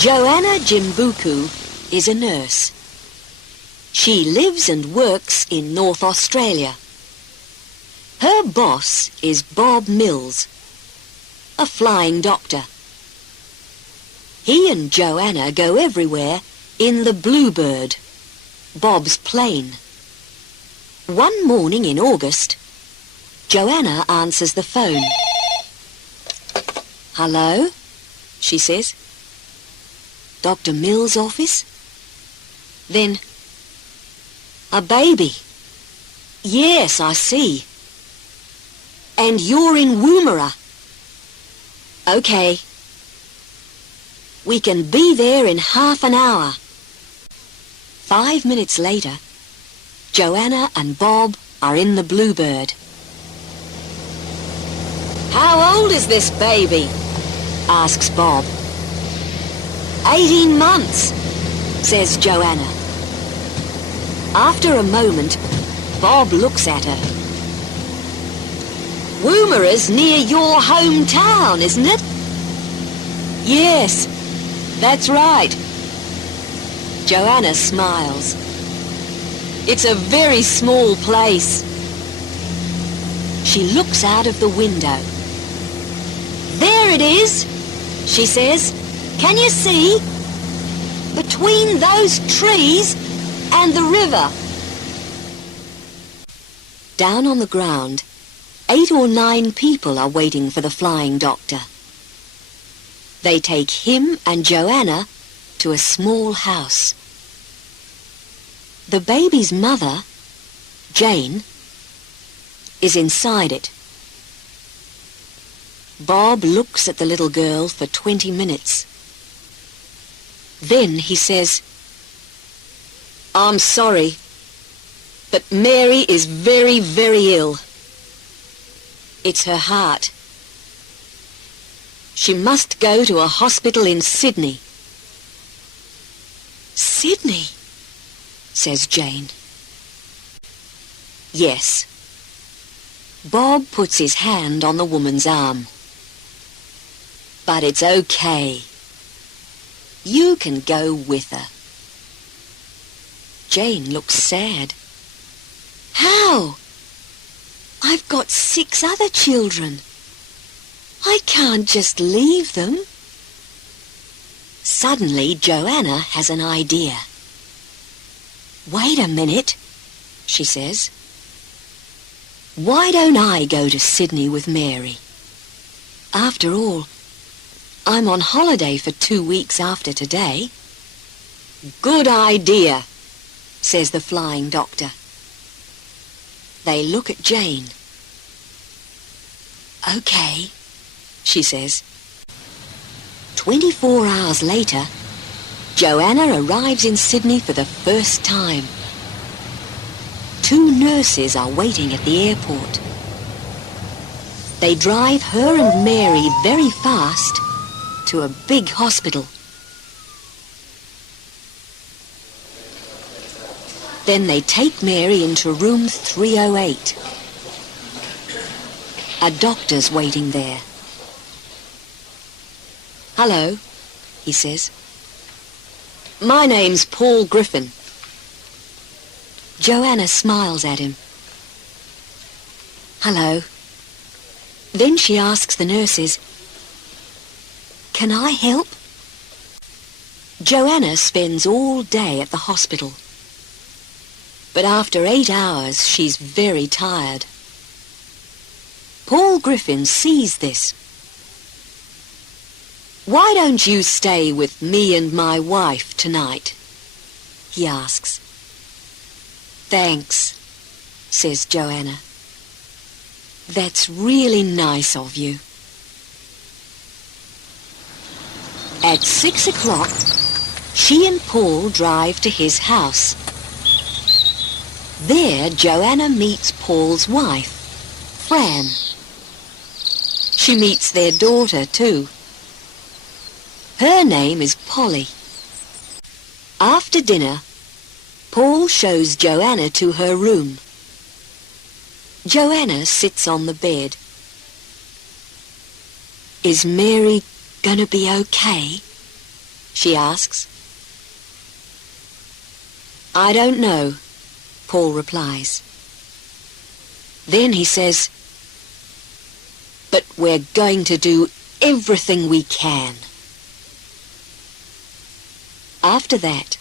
Joanna Jimbuku is a nurse. She lives and works in North Australia. Her boss is Bob Mills, a flying doctor. He and Joanna go everywhere in the Bluebird, Bob's plane. One morning in August, Joanna answers the phone. "Hello?" she says. "Dr. Mills' office?" Then, "A baby. Yes, I see. And you're in Woomera. Okay. We can be there in half an hour." 5 minutes later, Joanna and Bob are in the Bluebird. "How old is this baby?" asks Bob. 18 months, says Joanna. After a moment, Bob looks at her. "Woomera's near your hometown, isn't it?" "Yes, that's right." Joanna smiles. "It's a very small place." She looks out of the window. "There it is," she says. "Can you see? Between those trees and the river." Down on the ground, 8 or 9 people are waiting for the flying doctor. They take him and Joanna to a small house. The baby's mother, Jane, is inside it. Bob looks at the little girl for 20 minutes. Then he says, "I'm sorry, but Mary is very, very ill. It's her heart. She must go to a hospital in Sydney." "Sydney?" says Jane. "Yes." Bob puts his hand on the woman's arm. "But it's okay. You can go with her." Jane looks sad. "How? I've got 6 other children. I can't just leave them." Suddenly, Joanna has an idea. "Wait a minute," she says. "Why don't I go to Sydney with Mary? After all, I'm on holiday for 2 weeks after today." "Good idea," says the flying doctor. They look at Jane. "Okay," she says. 24 hours later, Joanna arrives in Sydney for the first time. 2 nurses are waiting at the airport. They drive her and Mary very fast to a big hospital. Then they take Mary into room 308. A doctor's waiting there. "Hello," he says. "My name's Paul Griffin." Joanna smiles at him. "Hello." Then she asks the nurses, "Can I help?" Joanna spends all day at the hospital. But after 8 hours, she's very tired. Paul Griffin sees this. "Why don't you stay with me and my wife tonight?" he asks. "Thanks," says Joanna. "That's really nice of you." At 6 o'clock, she and Paul drive to his house. There, Joanna meets Paul's wife, Fran. She meets their daughter, too. Her name is Polly. After dinner, Paul shows Joanna to her room. Joanna sits on the bed. "Is Mary gonna be okay?" she asks. I don't know, Paul replies. Then he says, but we're going to do everything we can. After that,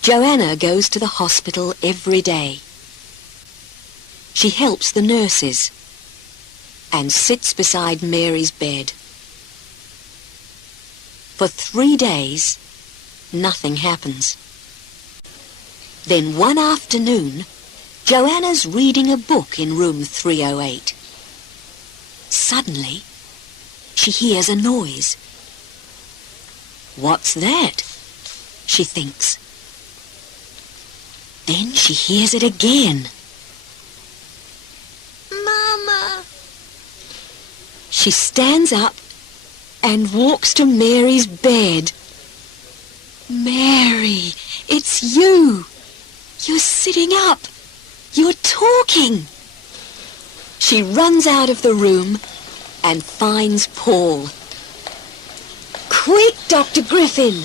Joanna goes to the hospital every day. She helps the nurses and sits beside Mary's bed. For 3 days, nothing happens. Then one afternoon, Joanna's reading a book in room 308. Suddenly, she hears a noise. What's that? She thinks. Then she hears it again. Mama! She stands up and walks to Mary's bed. Mary, it's you! You're sitting up. You're talking. She runs out of the room and finds Paul. Quick, Dr. Griffin,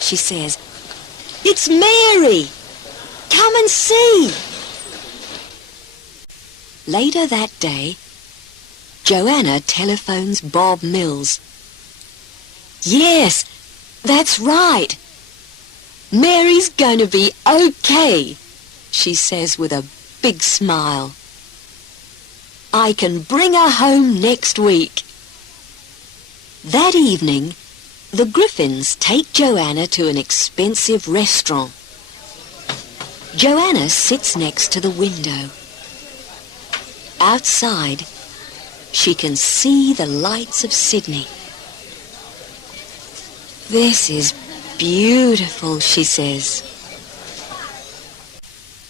she says. It's Mary. Come and see. Later that day, Joanna telephones Bob Mills. Yes, that's right. Mary's going to be okay, she says with a big smile. I can bring her home next week. That evening, the Griffins take Joanna to an expensive restaurant. Joanna sits next to the window. Outside, she can see the lights of Sydney. This is beautiful, she says.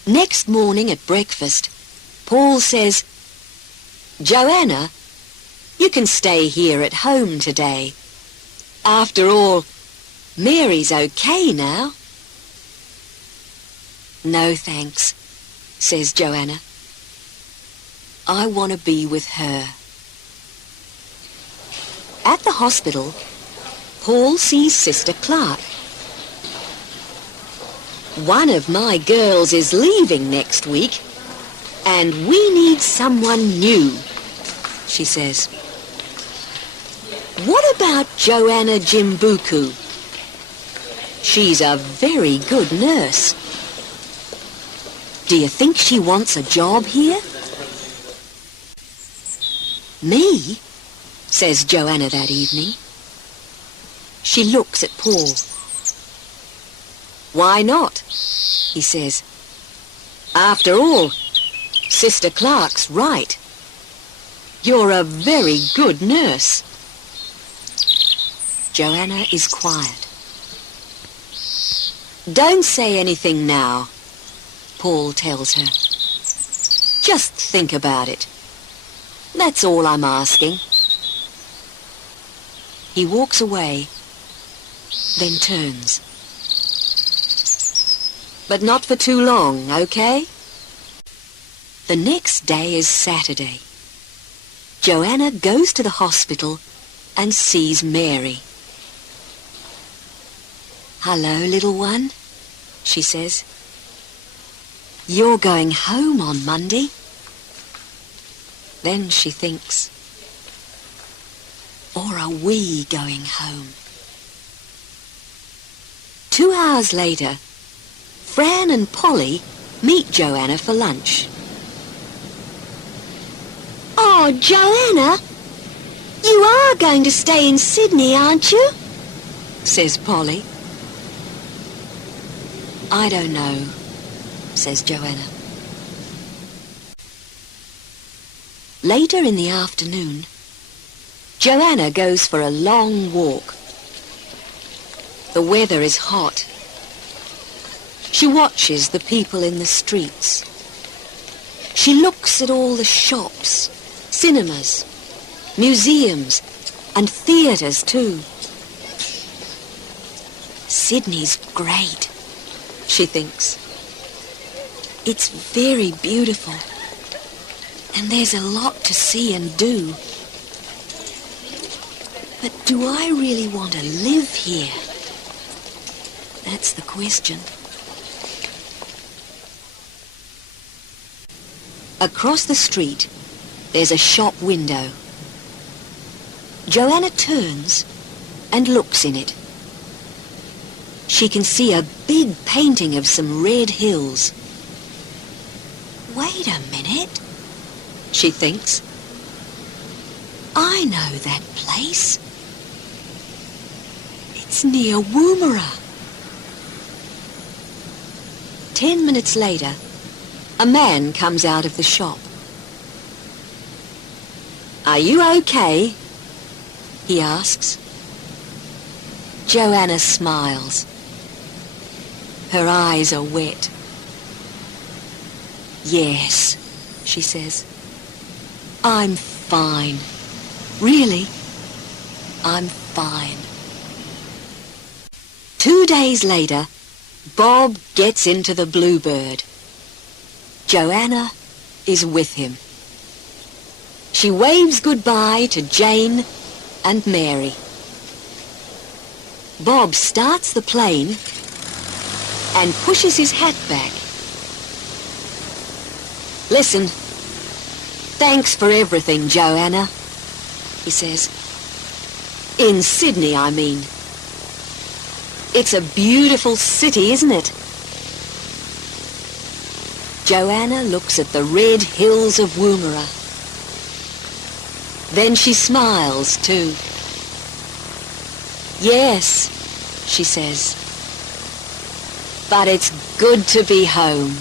Next morning at breakfast, Paul says, Joanna, you can stay here at home today. After all, Mary's okay now. No thanks, says Joanna. I want to be with her. At the hospital, Paul sees Sister Clark. One of my girls is leaving next week, and we need someone new, she says. What about Joanna Jimbuku? She's a very good nurse. Do you think she wants a job here? Me? Says Joanna that evening. She looks at Paul. Why not? He says. After all, Sister Clark's right. You're a very good nurse. Joanna is quiet. Don't say anything now, Paul tells her. Just think about it. That's all I'm asking. He walks away, then turns. But not for too long, okay? The next day is Saturday. Joanna goes to the hospital and sees Mary. Hello, little one, she says. You're going home on Monday. Then she thinks, or are we going home? 2 hours later, Fran and Polly meet Joanna for lunch. Oh, Joanna, you are going to stay in Sydney, aren't you? Says Polly. I don't know, says Joanna. Later in the afternoon, Joanna goes for a long walk. The weather is hot. She watches the people in the streets. She looks at all the shops, cinemas, museums, and theatres too. Sydney's great, she thinks. It's very beautiful, and there's a lot to see and do. But do I really want to live here? That's the question. Across the street, there's a shop window. Joanna turns and looks in it. She can see a big painting of some red hills. Wait a minute, she thinks. I know that place. It's near Woomera. 10 minutes later, a man comes out of the shop. Are you okay? He asks. Joanna smiles. Her eyes are wet. Yes, she says. I'm fine. Really, I'm fine. 2 days later, Bob gets into the Bluebird. Joanna is with him. She waves goodbye to Jane and Mary. Bob starts the plane and pushes his hat back. Listen, thanks for everything, Joanna, he says. In Sydney, I mean. It's a beautiful city, isn't it? Joanna looks at the red hills of Woomera. Then she smiles too. Yes, she says, but it's good to be home.